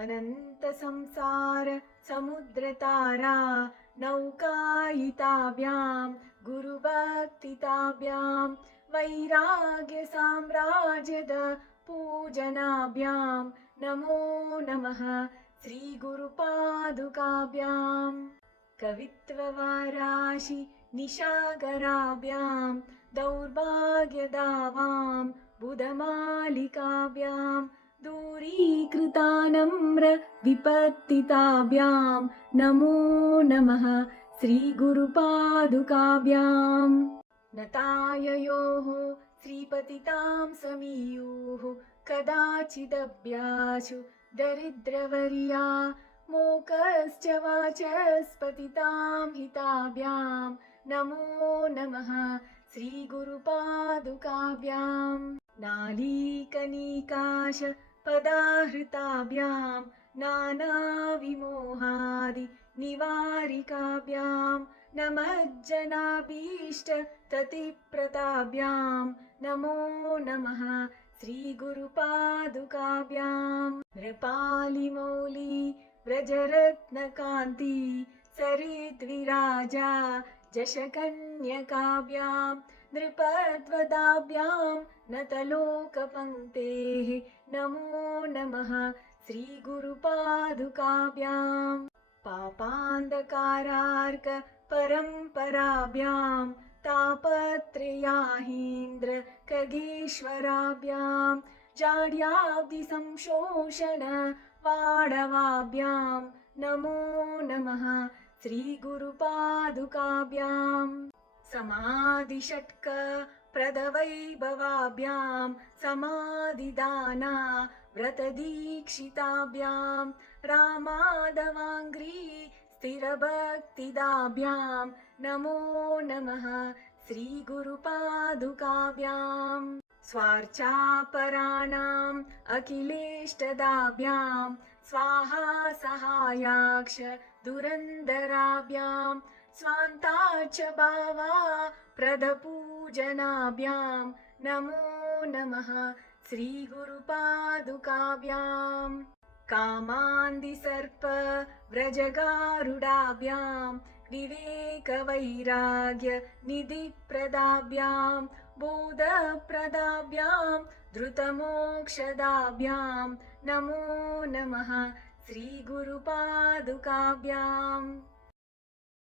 अनन्तसंसार समुद्रतारा नौकायिताभ्यां गुरुभक्तिताभ्यां वैराग्यसाम्राज्यद पूजनाभ्यां नमो नमः श्रीगुरुपादुकाभ्यां कवित्ववाराशि निशाकराभ्यां दौर्भाग्यदावां बुधमालिकाभ्यां दूरीकृतानम्र विपत्तिताभ्यां नमो नमः श्रीगुरुपादुकाभ्यां नताययोः श्रीपतितां समीयुः कदाचिदभ्याशु दरिद्रवर्या मोकश्च वाचस्पतितां हिताभ्यां नमो नमः श्रीगुरुपादुकाभ्यां नालीकनिकाश पदाहृताभ्यां नानाविमोहादि निवारिकाभ्यां नमज्जनाभीष्टततिप्रताभ्यां नमो नमः श्रीगुरुपादुकाभ्यां नृपालिमौली व्रजरत्नकान्ति सरिद्विराजा जशकन्यकाभ्यां नृपद्वदाभ्यां नतलोकपङ्क्तेः नमो नमः श्रीगुरुपादुकाभ्यां पापान्धकारार्क परम्पराभ्यां तापत्रयाहीन्द्र खगेश्वराभ्यां जाड्याब्धिसंशोषण वाडवाभ्यां नमो नमः श्रीगुरुपादुकाभ्यां समाधिषट्क प्रदवैभवाभ्यां समाधिदाना व्रतदीक्षिताभ्यां रामादवाङ्घ्री स्थिरभक्तिदाभ्यां नमो नमः श्रीगुरुपादुकाभ्यां स्वार्चापराणाम् अखिलेष्टदाभ्यां स्वाहा सहायाक्ष दुरन्दराभ्यां स्वान्ताच भावा प्रदपूजनाभ्यां नमो नमः श्रीगुरुपादुकाभ्यां कामान्धिसर्प व्रजगारुडाभ्यां विवेकवैराग्य निधिप्रदाभ्यां बोधप्रदाभ्यां धृतमोक्षदाभ्यां नमो नमः श्रीगुरुपादुकाभ्याम्